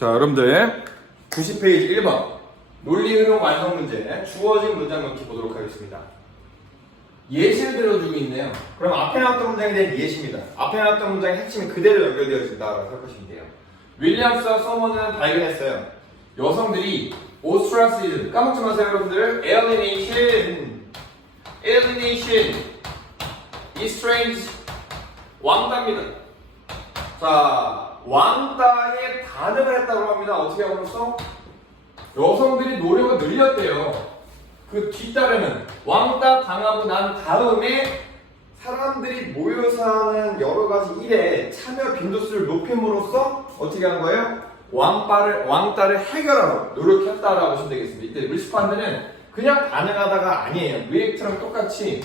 자, 여러분들 90페이지 1번 논리 흐름 완성 문제 주어진 문장 넣기 보도록 하겠습니다. 예시를 들어주고 있네요. 그럼 앞에 나왔던 문장에 대한 예시입니다. 앞에 나왔던 문장의 핵심이 그대로 연결되어진다라고 생각하시면 돼요. 윌리엄스와 소머는 발견했어요. 여성들이 오스트라시즘 까먹지 마세요 여러분들. alienation, alienation, estranged 왕따입니다. 자, 왕따에 반응을 했다고 합니다. 어떻게 하고서 여성들이 노력을 늘렸대요. 그 뒤따르는 왕따 당하고 난 다음에 사람들이 모여서 하는 여러 가지 일에 참여 빈도수를 높임으로써 어떻게 한 거예요? 왕따를, 왕따를 해결하러 노력했다라고 보시면 되겠습니다. 이때 리스판드는 그냥 반응하다가 아니에요. 리액트랑 똑같이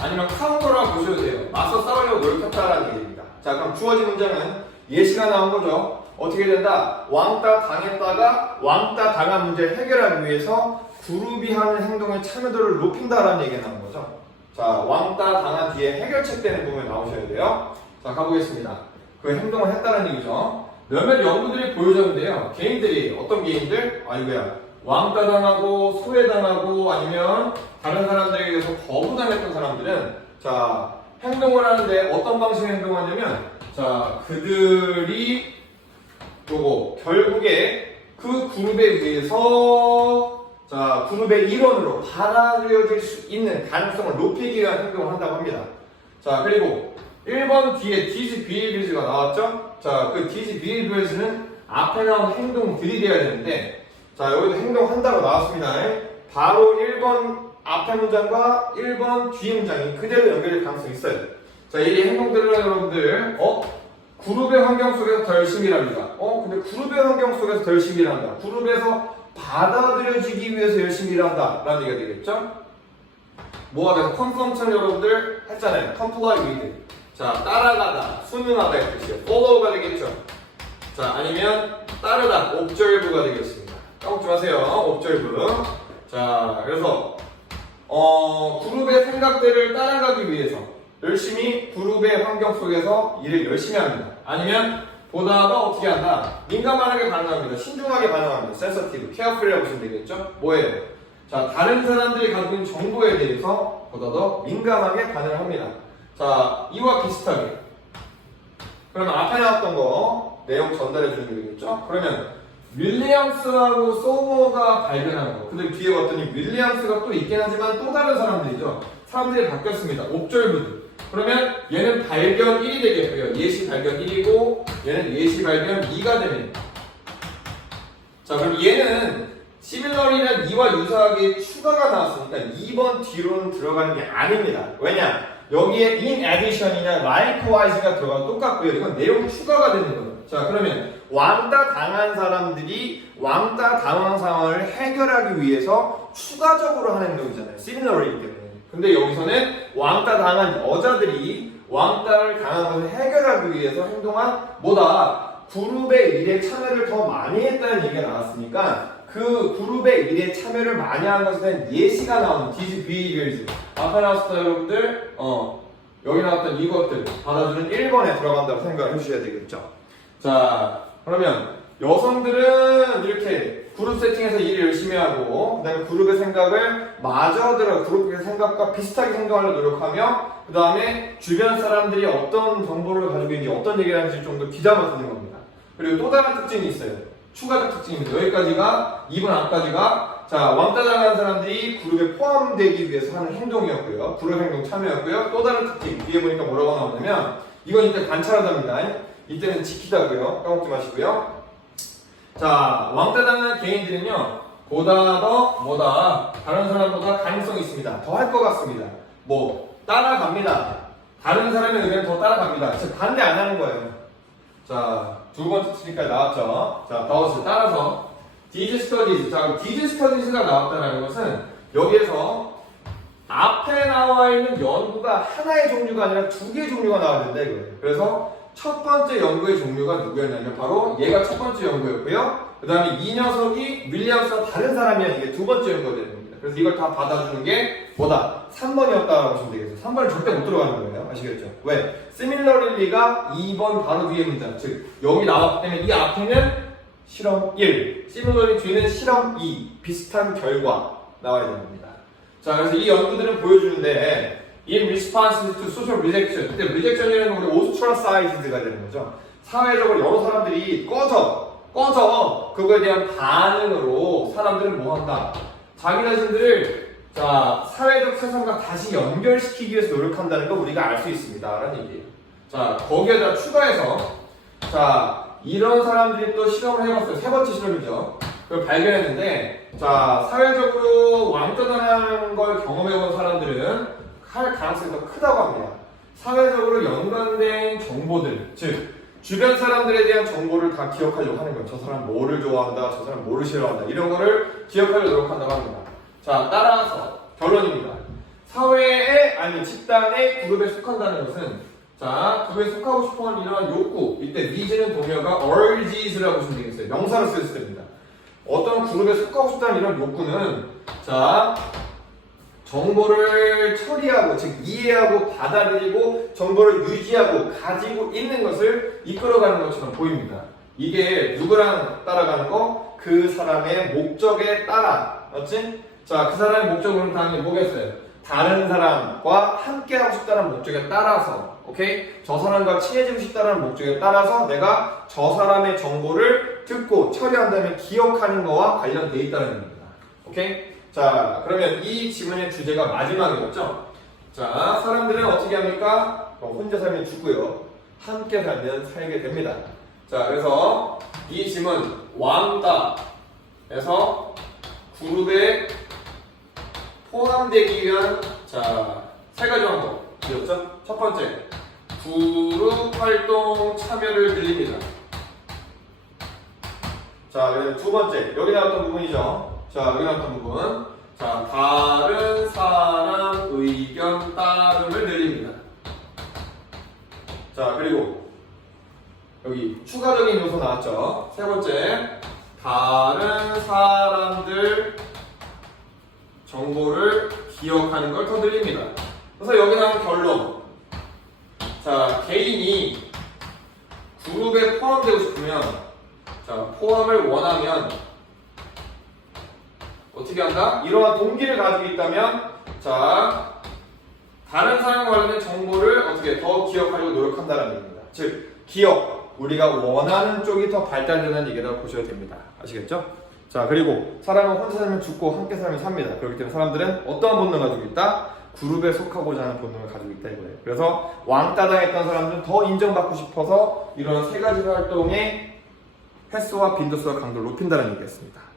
아니면 카운터라고 보셔도 돼요. 맞서 싸우려고 노력했다라는 얘기입니다. 자, 그럼 주어진 문장은 예시가 나온 거죠. 어떻게 된다? 왕따 당했다가 왕따 당한 문제를 해결하기 위해서 그룹이 하는 행동의 참여도를 높인다라는 얘기가 나온 거죠. 자, 왕따 당한 뒤에 해결책 되는 부분에 나오셔야 돼요. 자, 가보겠습니다. 그 행동을 했다는 얘기죠. 몇몇 연구들이 보여줬는데요. 개인들이 어떤 개인들? 아이고야. 왕따 당하고 소외 당하고 아니면 다른 사람들에게 의해서 거부당했던 사람들은 자 행동을 하는데 어떤 방식의 행동하냐면 자 그들이 요거 결국에 그 그룹에 의해서 자 그룹의 일원으로 받아들여질 수 있는 가능성을 높이기 위한 행동을 한다고 합니다. 자 그리고 1번 뒤에 디즈 비일비즈가 나왔죠? 자 그 디즈 비일비즈는 앞에 나온 행동들이 돼야 되는데 자 여기도 행동한다고 나왔습니다. 바로 1번 앞에 문장과 1번 뒤에 문장이 그대로 연결될 가능성이 있어요. 자, 이 행동들은 여러분들, 어? 그룹의 환경 속에서 더 열심히 일합니다. 어? 근데 그룹의 환경 속에서 더 열심히 일한다. 그룹에서 받아들여지기 위해서 열심히 일한다. 라는 얘기가 되겠죠? 뭐가 돼서 컨펌션 여러분들 했잖아요. comply with. 자, 따라가다, 순응하다 의 뜻이에요. follow가 되겠죠? 자, 아니면 따르다, observe가 되겠습니다. 까먹지 마세요. observe. 자, 그래서 어, 그룹의 생각들을 따라가기 위해서 열심히 그룹의 환경 속에서 일을 열심히 합니다. 아니면 보다 더 어떻게 한다? 민감하게 반응합니다. 신중하게 반응합니다. 센서티브, 케어풀이라고 보시면 되겠죠? 뭐예요? 자, 다른 사람들이 가지고 있는 정보에 대해서 보다 더 민감하게 반응을 합니다. 자, 이와 비슷하게. 그러면 앞에 나왔던 거 내용 전달해 게 되겠죠? 그러면 윌리엄스하고 소모가 발견한 거. 근데 뒤에 봤더니 윌리엄스가 또 있긴 하지만 또 다른 사람들이죠. 사람들이 바뀌었습니다. 옵절부드. 그러면 얘는 발견 1이 되겠고요. 예시 발견 1이고 얘는 예시 발견 2가 됩니다. 자, 그럼 얘는 시밀러리는 2와 유사하게 추가가 나왔으니까 2번 뒤로는 들어가는 게 아닙니다. 왜냐? 여기에 in addition이냐 likewise가 들어가면 똑같고요. 이건 내용 추가가 되는 거예요. 자, 그러면 왕따 당한 사람들이 왕따 당한 상황을 해결하기 위해서 추가적으로 하는 행동이잖아요. similar이기 때문에. 근데 여기서는 왕따 당한 여자들이 왕따를 당한 것을 해결하기 위해서 행동한 뭐다 그룹의 일에 참여를 더 많이 했다는 얘기가 나왔으니까 그 그룹의 일에 참여를 많이 한 것에 대한 예시가 나오는 디즈 비리얼즈 앞에 나왔을 때 여러분들 어 여기 나왔던 이것들 받아주는 1번에 들어간다고 생각을 해주셔야 되겠죠 자 그러면 여성들은 이렇게 그룹 세팅에서 일을 열심히 하고 그다음에 그룹의 생각을 마저 들어 그룹의 생각과 비슷하게 생각하려 노력하며 그 다음에 주변 사람들이 어떤 정보를 가지고 있는지 어떤 얘기를 하는지 좀 더 귀담아 듣는 겁니다. 그리고 또 다른 특징이 있어요. 추가적 특징입니다. 여기까지가 2번 앞까지가 자 왕따 당한 사람들이 그룹에 포함되기 위해서 하는 행동이었고요. 그룹 행동 참여였고요. 또 다른 특징 뒤에 보니까 뭐라고 나오냐면 이건 이때 관찰하답니다. 이때는 지키다고요. 까먹지 마시고요. 자, 왕따 당한 개인들은요, 보다 더, 뭐다, 다른 사람보다 가능성이 있습니다. 더 할 것 같습니다. 뭐, 따라갑니다. 다른 사람의 의견을 더 따라갑니다. 즉, 반대 안 하는 거예요. 자, 두 번째 트리까지 나왔죠. 자, 더워서 따라서, 디즈 스터디즈. 자, 디즈 스터디즈가 나왔다는 것은, 여기에서 앞에 나와 있는 연구가 하나의 종류가 아니라 두 개의 종류가 이거예요. 그래서 첫 번째 연구의 종류가 누구였냐면 바로 얘가 첫 번째 연구였고요. 그 다음에 이 녀석이 윌리엄스와 다른 사람이야 이게 두 번째 연구가 되는 겁니다. 그래서 이걸 다 받아주는 게 뭐다? 3번이었다고 보시면 되겠어요. 3번은 절대 못 들어가는 거예요. 아시겠죠? 왜? similarly가 2번 바로 뒤에 문장. 즉, 여기 나왔기 때문에 이 앞에는 실험 1, similarly 뒤는 실험 2. 비슷한 결과 나와야 겁니다. 자, 그래서 이 연구들은 보여주는데 in response to social rejection. 그때 rejection이라는 건 우리 ostracized가 되는 거죠. 사회적으로 여러 사람들이 꺼져, 꺼져. 그거에 대한 반응으로 사람들은 뭐 한다? 자기 자신들을 자 사회적 세상과 다시 연결시키기 위해서 노력한다는 거 우리가 알 수 있습니다 라는 얘기예요. 자 거기에다 추가해서 자 이런 사람들이 또 실험을 해봤어요. 세 번째 실험이죠. 그걸 발견했는데 자 사회적으로 왕따당하는 걸 경험해본 사람들은 할 가능성이 더 크다고 합니다. 사회적으로 연관된 정보들, 즉 주변 사람들에 대한 정보를 다 기억하려고 하는 거예요. 저 사람 뭐를 좋아한다, 저 사람 뭐를 싫어한다 이런 거를 기억하려고 노력한다고 합니다. 자 따라서 결론입니다. 사회에 아니면 집단의 그룹에 속한다는 것은 자 그룹에 속하고 싶어하는 이러한 욕구 이때 needs는 동요가 urges라고 보시면 되겠어요. 명사로 쓰였을 때입니다. 어떤 그룹에 속하고 싶다는 이런 욕구는 자 정보를 처리하고 즉 이해하고 받아들이고 정보를 유지하고 가지고 있는 것을 이끌어가는 것처럼 보입니다. 이게 누구랑 따라가는 거? 그 사람의 목적에 따라 맞지? 자, 그 사람의 목적은 당연히 뭐겠어요? 다른 사람과 함께 하고 싶다는 목적에 따라서 오케이? 저 사람과 친해지고 싶다는 목적에 따라서 내가 저 사람의 정보를 듣고 처리한 다음에 기억하는 거와 관련돼 있다는 겁니다. 오케이? 자, 그러면 이 지문의 주제가 마지막이었죠? 자, 사람들은 어떻게 합니까? 어, 혼자 살면 죽고요. 함께 살면 살게 됩니다. 자, 그래서 이 지문 왕따에서 그룹에 포함되기 위한 자, 세 가지 방법이었죠? 첫 번째, 그룹 활동 참여를 늘립니다. 자, 두 번째, 여기 나왔던 부분이죠. 자, 여기 나왔던 부분. 자, 다른 사람 의견 따름을 늘립니다. 자, 그리고 여기 추가적인 요소 나왔죠. 세 번째, 다른 사람들 정보를 기억하는 걸 더 늘립니다. 그래서 여기 나온 결론. 자, 개인이 그룹에 포함되고 싶으면, 자, 포함을 원하면, 어떻게 한다? 이러한 동기를 가지고 있다면, 자, 다른 사람과 관련된 정보를 어떻게 더 기억하려고 노력한다는 얘기입니다. 즉, 기억. 우리가 원하는 쪽이 더 발달되는 얘기라고 보셔도 됩니다. 아시겠죠? 자, 그리고 사람은 혼자 살면 죽고 함께 살면 삽니다. 그렇기 때문에 사람들은 어떠한 본능을 가지고 있다? 그룹에 속하고자 하는 본능을 가지고 있다 이거예요. 그래서 왕따당했던 사람들은 더 인정받고 싶어서 이런 세 가지 활동의 횟수와 빈도수와 강도를 높인다는 얘기였습니다.